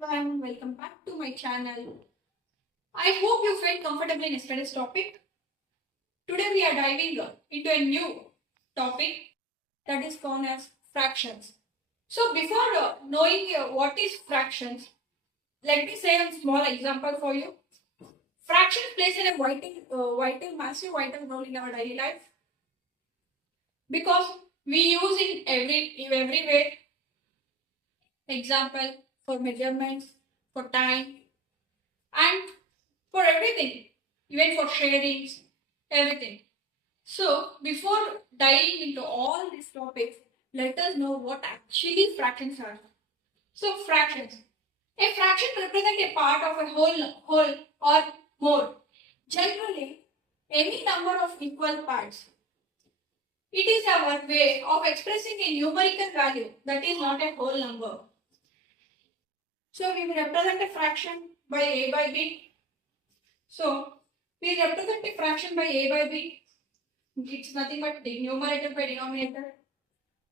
everyone, welcome back to my channel. I hope you felt comfortable in yesterday's topic. Today we are diving into a new topic that is known as fractions. So before knowing what is fractions, let me say a small example for you. Fractions plays a massive vital role in our daily life because we use in everywhere. Example for measurements, for time, and for everything, even for sharings, everything. So, before diving into all these topics, let us know what actually fractions are. So, fractions. A fraction represents a part of a whole or more. Generally, any number of equal parts. It is our way of expressing a numerical value that is not a whole number. So, we will represent a fraction by a by b. So, we represent a fraction by a by b. It's nothing but the numerator by denominator.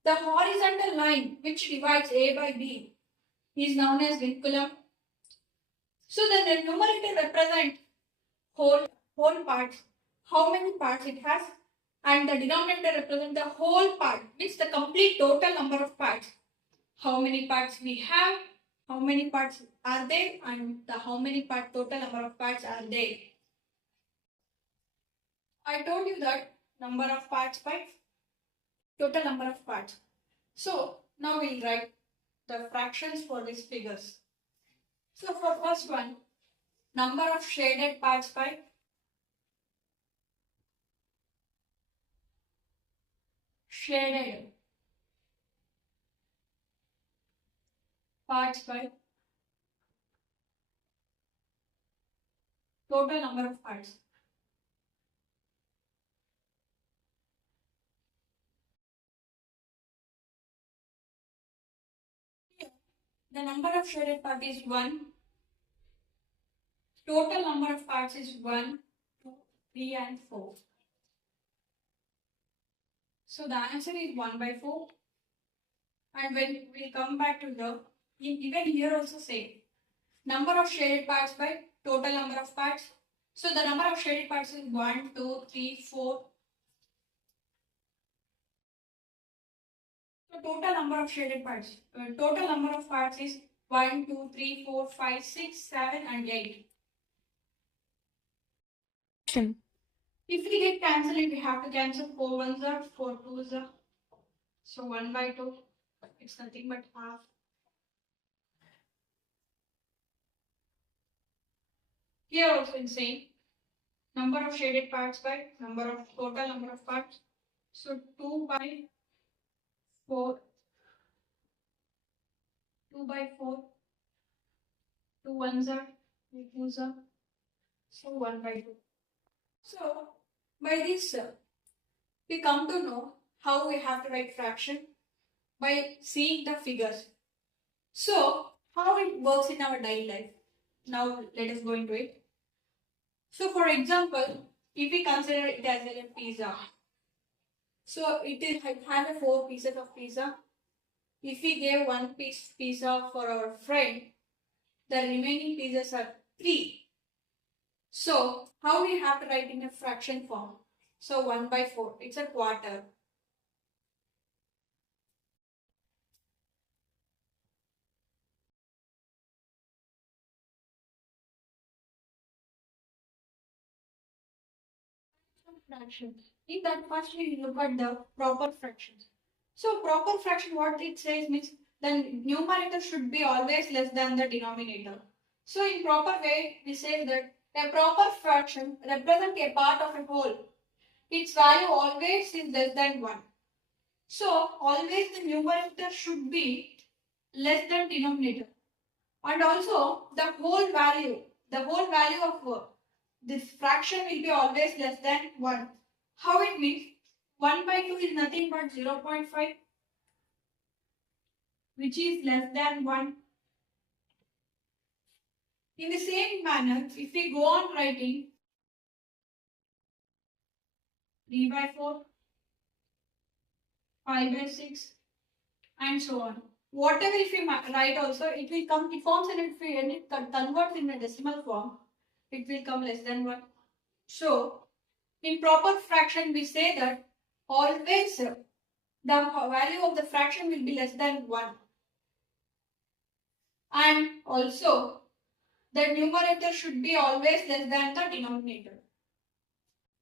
The horizontal line which divides a by b is known as vinculum. So the numerator represents whole parts, how many parts it has, and the denominator represents the whole part, means the complete total number of parts. How many parts we have, how many parts are there, and how many total number of parts are there. I told you that number of parts by total number of parts. So now we'll write the fractions for these figures. So for first one, number of shaded parts by shaded parts by total number of parts. The number of shaded part is 1. Total number of parts is 1, 2, 3 and 4. So the answer is 1 by 4. And when we come back to the, even here also same. Number of shaded parts by total number of parts. So the number of shaded parts is 1, 2, 3, 4. So total number of shaded parts. Total number of parts is 1, 2, 3, 4, 5, 6, 7 and 8. If we get cancelled, we have to cancel 4 ones are, 4 twos are. So 1 by 2, it's nothing but half. Here also in same. Number of shaded parts by total number of parts. So 2 by 4. 2 by 4. 2 ones are, 2 twos are. So 1 by 2. So by this, we come to know how we have to write fraction by seeing the figures. So how it works in our daily life. Now let us go into it. So for example, if we consider it as a pizza, so it has 4 pieces of pizza. If we gave 1 piece pizza for our friend, the remaining pieces are 3. So how we have to write in a fraction form? So 1 by 4, it's a quarter. Fractions. In that, first we look at the proper fractions. So proper fraction, what it says means the numerator should be always less than the denominator. So in proper way, we say that a proper fraction represents a part of a whole. Its value always is less than 1. So always the numerator should be less than denominator. And also the whole value of this fraction will be always less than 1. How it means? 1 by 2 is nothing but 0.5, which is less than 1. In the same manner, if we go on writing 3 by 4, 5 by 6 and so on, whatever if we write also, it will come, it forms and if it converts in a decimal form, it will come less than 1. So, in proper fraction, we say that always the value of the fraction will be less than 1. And also, the numerator should be always less than the denominator.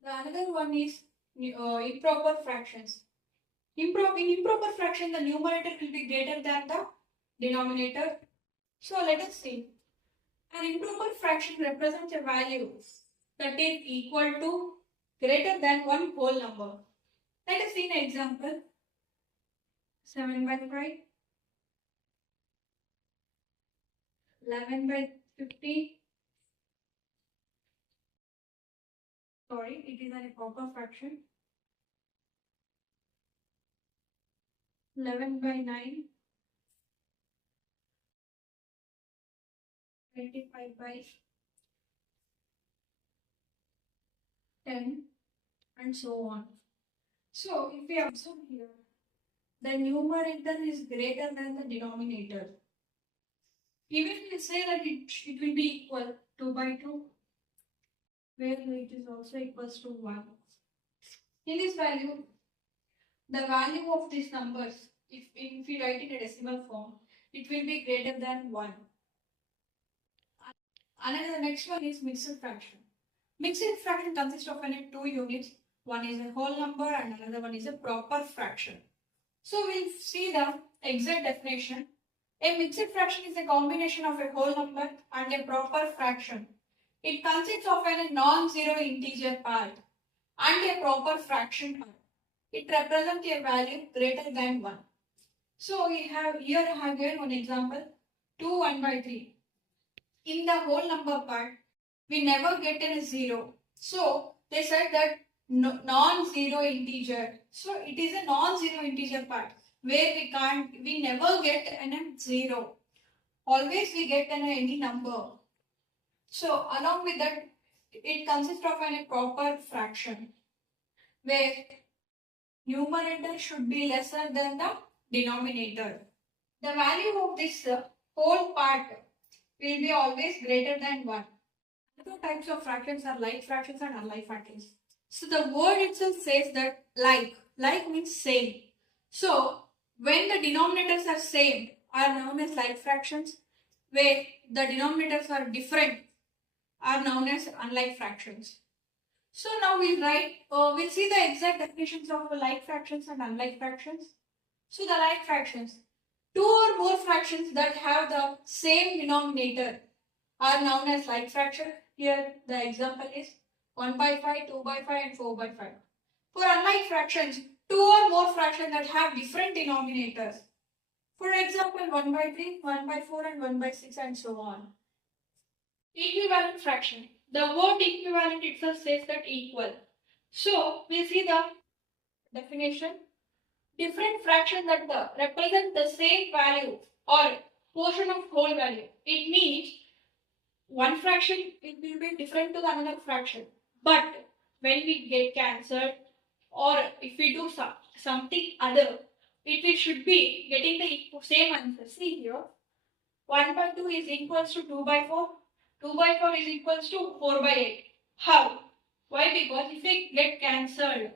The another one is improper fractions. In improper fraction, the numerator will be greater than the denominator. So let us see. An improper fraction represents a value that is equal to greater than one whole number. Let us see an example. 7 by 5, 11 by 50. Sorry, it is an improper fraction. 11 by 9. 25 by 10 and so on. So if we observe here, the numerator is greater than the denominator. Even we say that it will be equal 2 by 2, where it is also equals to 1. In this value, the value of these numbers, if we write in a decimal form, it will be greater than 1. Another next one is mixed fraction. Mixed fraction consists of two units. One is a whole number and another one is a proper fraction. So we'll see the exact definition. A mixed fraction is a combination of a whole number and a proper fraction. It consists of a non-zero integer part and a proper fraction part. It represents a value greater than 1. So we have here I have given one example, 2 1 by 3. In the whole number part, we never get a 0. So they said that non-zero integer. So it is a non-zero integer part where we never get a 0. Always we get any number. So along with that, it consists of a proper fraction where numerator should be lesser than the denominator. The value of this whole part will be always greater than 1. Other types of fractions are like fractions and unlike fractions. So the word itself says that like means same. So when the denominators are same are known as like fractions, where the denominators are different are known as unlike fractions. So now we'll see the exact definitions of like fractions and unlike fractions. So the like fractions, two or more fractions that have the same denominator are known as like fraction. Here the example is 1 by 5, 2 by 5 and 4 by 5. For unlike fractions, two or more fractions that have different denominators. For example, 1 by 3, 1 by 4 and 1 by 6 and so on. Equivalent fraction. The word equivalent itself says that equal. So we see the definition. Different fraction that represent the same value or portion of whole value. It means one fraction it will be different to the another fraction. But when we get cancelled or if we do something other, it should be getting the same answer. See here, 1 by 2 is equals to 2 by 4. 2 by 4 is equals to 4 by 8. How? Why? Because if we get cancelled,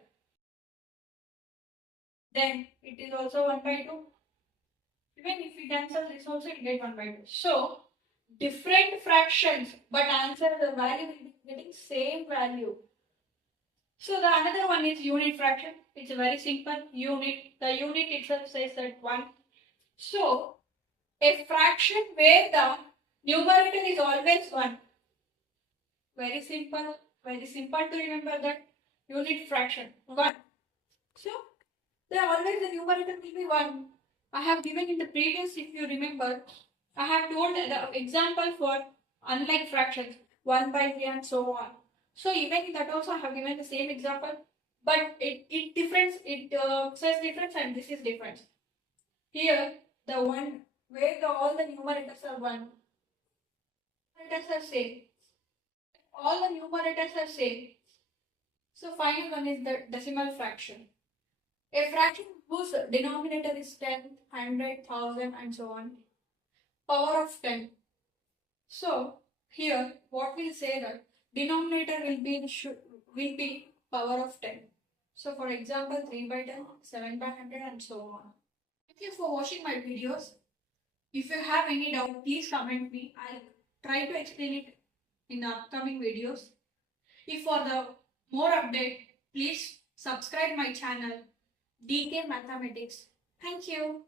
then it is also 1 by 2. Even if we cancel this also, it get 1 by 2. So, different fractions, but answer the value will be getting same value. So, the another one is unit fraction. It's a very simple unit. The unit itself says that 1. So, a fraction where the numerator is always 1. Very simple to remember that unit fraction 1. So, always the numerator will be 1. I have given in the previous, if you remember, I have told the example for unlike fractions 1 by 3 and so on. So even in that also I have given the same example, but it says difference and this is difference. Here the one where all the numerators are 1, numerators are same. All the numerators are same. So final one is the decimal fraction. A fraction whose denominator is 10, 100, 1000 and so on. Power of 10. So here what we'll say that denominator will be power of 10. So for example 3 by 10, 7 by 100 and so on. Thank you for watching my videos. If you have any doubt, please comment me. I'll try to explain it in the upcoming videos. If for the more update, please subscribe my channel DK Mathematics. Thank you.